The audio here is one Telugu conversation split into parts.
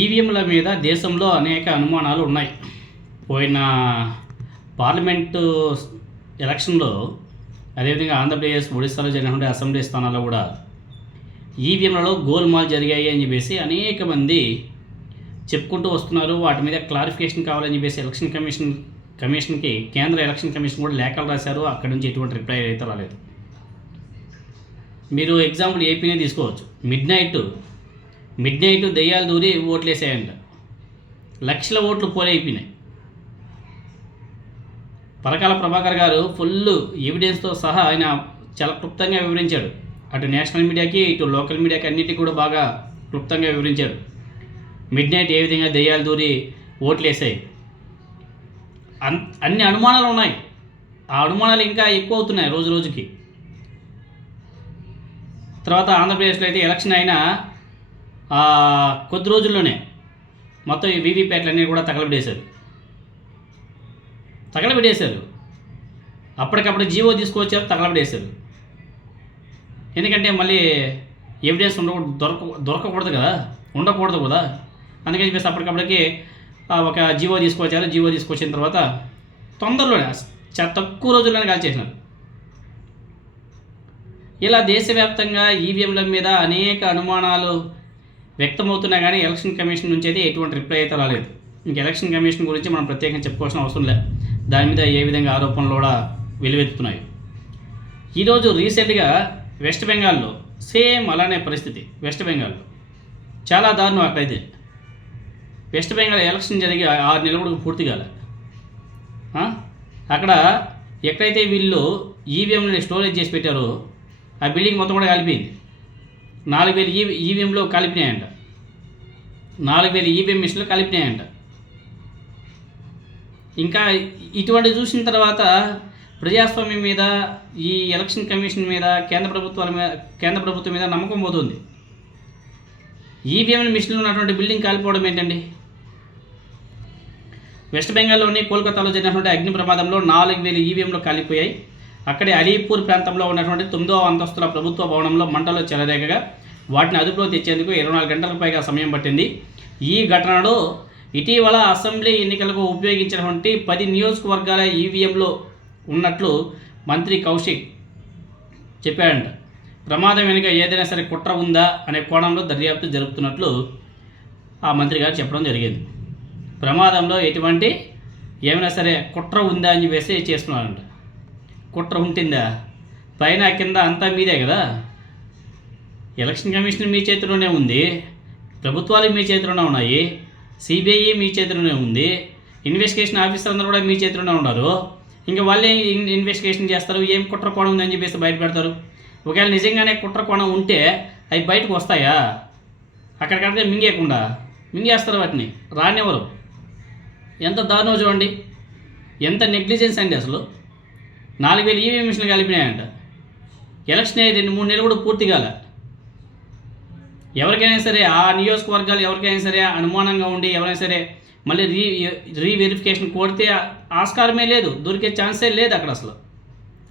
ఈవీఎంల మీద దేశంలో అనేక అనుమానాలు ఉన్నాయి. పోయిన పార్లమెంటు ఎలక్షన్లో, అదేవిధంగా ఆంధ్రప్రదేశ్, ఒడిశాలో జరిగినటువంటి అసెంబ్లీ స్థానాల్లో కూడా ఈవీఎంలలో గోల్మాల్ జరిగాయి అని చెప్పేసి అనేక మంది చెప్పుకుంటూ వస్తున్నారు. వాటి మీద క్లారిఫికేషన్ కావాలని చెప్పేసి ఎలక్షన్ కమిషన్కి కేంద్ర ఎలక్షన్ కమిషన్ కూడా లేఖలు రాశారు. అక్కడి నుంచి ఎటువంటి రిప్లై అయితే రాలేదు. మీరు ఎగ్జాంపుల్ ఏపీనే తీసుకోవచ్చు. మిడ్ నైట్ దెయ్యాలు దూరి ఓట్లు వేసాయంట. లక్షల ఓట్లు పోలైపోయినాయి. పరకాల ప్రభాకర్ గారు ఫుల్ ఎవిడెన్స్తో సహా ఆయన చాలా క్లుప్తంగా వివరించాడు. అటు నేషనల్ మీడియాకి, ఇటు లోకల్ మీడియాకి అన్నిటికీ కూడా బాగా క్లుప్తంగా వివరించాడు. మిడ్ నైట్ ఏ విధంగా దెయ్యాలు దూరి ఓట్లు వేసాయి. అన్ని అనుమానాలు ఉన్నాయి. ఆ అనుమానాలు ఇంకా ఎక్కువ అవుతున్నాయి రోజు రోజుకి. తర్వాత ఆంధ్రప్రదేశ్లో అయితే ఎలక్షన్ అయినా కొద్ది రోజుల్లోనే మొత్తం ఈ వీవీప్యాట్లన్నీ కూడా తగలబెట్టేశారు. అప్పటికప్పుడు జీవో తీసుకొచ్చారు, తగలబెట్టేశారు. ఎందుకంటే మళ్ళీ ఎవిడెన్స్ దొరకకూడదు కదా, ఉండకూడదు కదా. అందుకని చెప్పేసి అప్పటికప్పటికి ఒక జీవో తీసుకొచ్చారు. జీవో తీసుకొచ్చిన తర్వాత తొందరలోనే చాలా తక్కువ రోజుల్లోనే కాల్చేసినారు. ఇలా దేశవ్యాప్తంగా ఈవీఎంల మీద అనేక అనుమానాలు వ్యక్తమవుతున్నా కానీ ఎలక్షన్ కమిషన్ నుంచి అయితే ఎటువంటి రిప్లై అయితే రాలేదు. ఇంక ఎలక్షన్ కమిషన్ గురించి మనం ప్రత్యేకంగా చెప్పుకోవాల్సిన అవసరం లేదు. దాని మీద ఏ విధంగా ఆరోపణలు కూడా వెలువెత్తుతున్నాయి. ఈరోజు రీసెంట్గా వెస్ట్ బెంగాల్లో సేమ్ అలానే పరిస్థితి. వెస్ట్ బెంగాల్లో చాలా దారుణం. అక్కడైతే వెస్ట్ బెంగాల్ ఎలక్షన్ జరిగి 6 నెలలు కూడా పూర్తి కాలే. అక్కడ ఎక్కడైతే వీళ్ళు ఈవీఎంని స్టోరేజ్ చేసి పెట్టారో ఆ బిల్డింగ్ మొత్తం కూడా కాలిపోయింది. 4000 ఈవీఎంలో కలిపినాయంట. 4000 ఈవీఎం మిషన్లు కలిపినాయంట. ఇంకా ఇటువంటి చూసిన తర్వాత ప్రజాస్వామ్యం మీద, ఈ ఎలక్షన్ కమిషన్ మీద, కేంద్ర ప్రభుత్వం మీద నమ్మకం పోతుంది. ఈవీఎం మిషన్లు ఉన్నటువంటి బిల్డింగ్ కాలిపోవడం ఏంటండి? వెస్ట్ బెంగాల్లోని కోల్కతాలో జరిగినటువంటి అగ్ని ప్రమాదంలో 4000 ఈవీఎంలు కాలిపోయాయి. అక్కడే అలీపూర్ ప్రాంతంలో ఉన్నటువంటి 9వ అంతస్తుల ప్రభుత్వ భవనంలో మంటలు చెలరేగగా వాటిని అదుపులో తెచ్చేందుకు 24 గంటలకు పైగా సమయం పట్టింది. ఈ ఘటనలో ఇటీవల అసెంబ్లీ ఎన్నికలకు ఉపయోగించినటువంటి 10 నియోజకవర్గాల ఈవీఎంలో ఉన్నట్లు మంత్రి కౌశిక్ చెప్పాడంట. ప్రమాదం వెనుక ఏదైనా సరే కుట్ర ఉందా అనే కోణంలో దర్యాప్తు జరుపుతున్నట్లు ఆ మంత్రి గారు చెప్పడం జరిగింది. ప్రమాదంలో ఎటువంటి ఏమైనా సరే కుట్ర ఉందా అని చెప్పేసి చేస్తున్నారంట. కుట్ర ఉంటుందా? పైన కింద అంతా మీదే కదా. ఎలక్షన్ కమిషన్ మీ చేతిలోనే ఉంది, ప్రభుత్వాలు మీ చేతిలోనే ఉన్నాయి, సిబిఐ మీ చేతిలోనే ఉంది, ఇన్వెస్టిగేషన్ ఆఫీసర్ అందరూ కూడా మీ చేతిలోనే ఉన్నారు. ఇంకా వాళ్ళే ఇన్వెస్టిగేషన్ చేస్తారు. ఏం కుట్ర కోణం ఉందని చెప్పేసి బయట పెడతారు. ఒకవేళ నిజంగానే కుట్ర కోణం ఉంటే అవి బయటకు వస్తాయా? అక్కడికక్కడే మింగేస్తారు వాటిని, రానివ్వరు. ఎంత దారుణం చూడండి, ఎంత నెగ్లిజెన్స్ అండి అసలు. 4000 ఈవీఎం మిషన్లు కలిపినాయంట. ఎలక్షన్ 2-3 నెలలు కూడా పూర్తి కాలే. ఎవరికైనా సరే ఆ నియోజకవర్గాలు ఎవరికైనా సరే అనుమానంగా ఉండి ఎవరైనా సరే మళ్ళీ రీవెరిఫికేషన్ కొడితే ఆస్కారమే లేదు, దొరికే ఛాన్సే లేదు. అక్కడ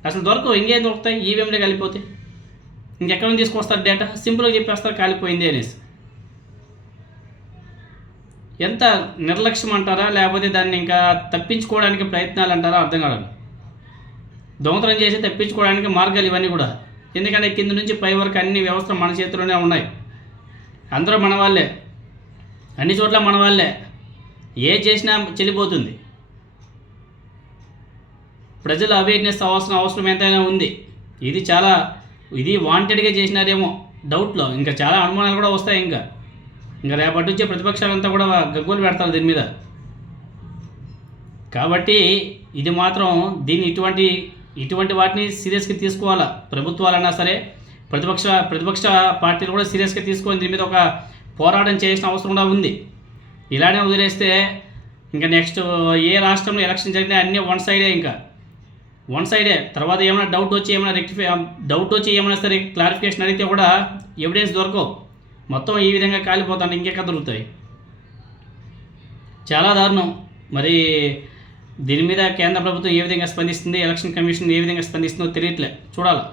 అసలు దొరకవు. ఇంకేం దొరుకుతాయి? ఈవీఎంలే కలిపోతే ఇంకెక్కడ నుంచి తీసుకొస్తారు డేటా? సింపుల్గా చెప్పేస్తారు కాలిపోయింది అనేసి. ఎంత నిర్లక్ష్యం అంటారా, లేకపోతే దాన్ని ఇంకా తప్పించుకోవడానికి ప్రయత్నాలు అంటారా అర్థం కాదు. దొంగతనం చేసి తప్పించుకోవడానికి మార్గాలు ఇవన్నీ కూడా. ఎందుకంటే కింద నుంచి పై వరకు అన్ని వ్యవస్థలు మన చేతిలోనే ఉన్నాయి. అందరూ మన వాళ్ళే, అన్ని చోట్ల మన వాళ్ళే. ఏ చేసినా చెల్లిపోతుంది. ప్రజల అవేర్నెస్ అవసరం ఎంతైనా ఉంది. ఇది వాంటెడ్గా చేసినారేమో డౌట్లో. ఇంకా చాలా అనుమానాలు కూడా వస్తాయి. ఇంకా రేపటి నుంచే ప్రతిపక్షాలంతా కూడా గగ్గోలు పెడతారు దీని మీద. కాబట్టి ఇది మాత్రం ఇటువంటి వాటిని సీరియస్గా తీసుకోవాలా. ప్రభుత్వాలన్నా సరే, ప్రతిపక్ష పార్టీలు కూడా సీరియస్గా తీసుకొని దీని మీద ఒక పోరాటం చేయాల్సిన అవసరం కూడా ఉంది. ఇలానే వదిలేస్తే ఇంకా నెక్స్ట్ ఏ రాష్ట్రంలో ఎలక్షన్ జరిగినా అన్నీ వన్ సైడే. తర్వాత ఏమైనా డౌట్ వచ్చి ఏమైనా సరే క్లారిఫికేషన్ అడిగితే కూడా ఎవిడెన్స్ దొరకవు. మొత్తం ఈ విధంగా కాలిపోతాను. ఇంకెక్కడ దొరుకుతాయి? చాలా దారుణం. మరి దీని మీద కేంద్ర ప్రభుత్వం ఏ విధంగా స్పందిస్తుంది, ఎలక్షన్ కమిషన్ ఏ విధంగా స్పందిస్తుందో తెలియట్లే. చూడాలి.